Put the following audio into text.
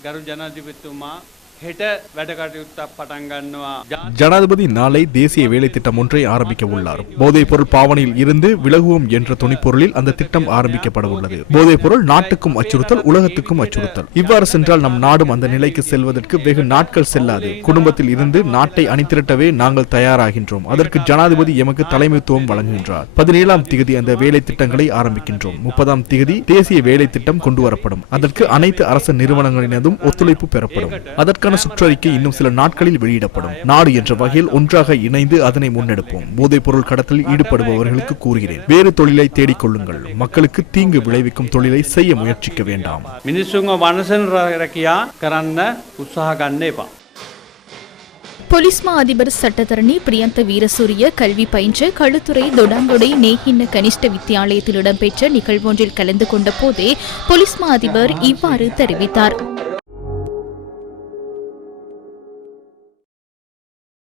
ගරු ජනාධිපතිතුමා හෙට වැඩ කටයුත්තක් පටන් ගන්නවා. ජා- ஜனாதிபதி நாளை தேசிய வேலை திட்டம் ஒன்றை ஆரம்பிக்க உள்ளார் போதைப் பொருள் பாவனையில் இருந்து விலகுவோம் என்ற துணிப்பொருளில் அந்த திட்டம் ஆரம்பிக்கப்பட உள்ளது போதைப் பொருள் நாட்டுக்கும் அச்சுறுத்தல் உலகத்துக்கும் அச்சுறுத்தல் இவ்வாறு சென்றால் நம் நாடும் அந்த நிலைக்கு செல்வதற்கு வெகு நாட்கள் செல்லாது குடும்பத்தில் இருந்து நாட்டை அணிதிரட்டவே நாங்கள் தயாராகின்றோம் அதற்கு ஜனாதிபதி எமக்கு தலைமைத்துவம் வழங்குகின்றார் பதினேழாம் திகதி அந்த வேலை திட்டங்களை ஆரம்பிக்கின்றோம் முப்பதாம் திகதி தேசிய வேலை திட்டம் கொண்டு வரப்படும் அதற்கு அனைத்து அரசு நிறுவனங்களினதும் ஒத்துழைப்பு பெறப்படும் அதற்கான இதற்கான சுற்றறிக்கை இன்னும் சில நாட்களில் வெளியிடப்படும். நாடு என்ற வகையில் ஒன்றாக இணைந்து அதனை முன்னெடுப்போம். போதைப் பொருள் கடத்தலில் ஈடுபடுபவர்களுக்கு கூறுகிறேன். வேறு தொழிலை தேடிக் கொள்ளுங்கள். மக்களுக்கு தீங்கு விளைவிக்கும் தொழிலை செய்ய முயற்சிக்க வேண்டாம். ಪೊಲೀಸ್ಮಾ ಅಧಿಪರ ಸಟ್ಟತರಣಿ ಪ್ರಿಯಂತ ವೀರಸೂರಿಯ கல்வி பயின்ற களுத்துறை தொடங்குடை நேகின்ன கனிஷ்ட வித்தியாலயத்தில் இடம்பெற்ற நிகழ்வொன்றில் கலந்து கொண்ட போதே பொலிஸ்மா அதிபர் இவ்வாறு தெரிவித்தார்.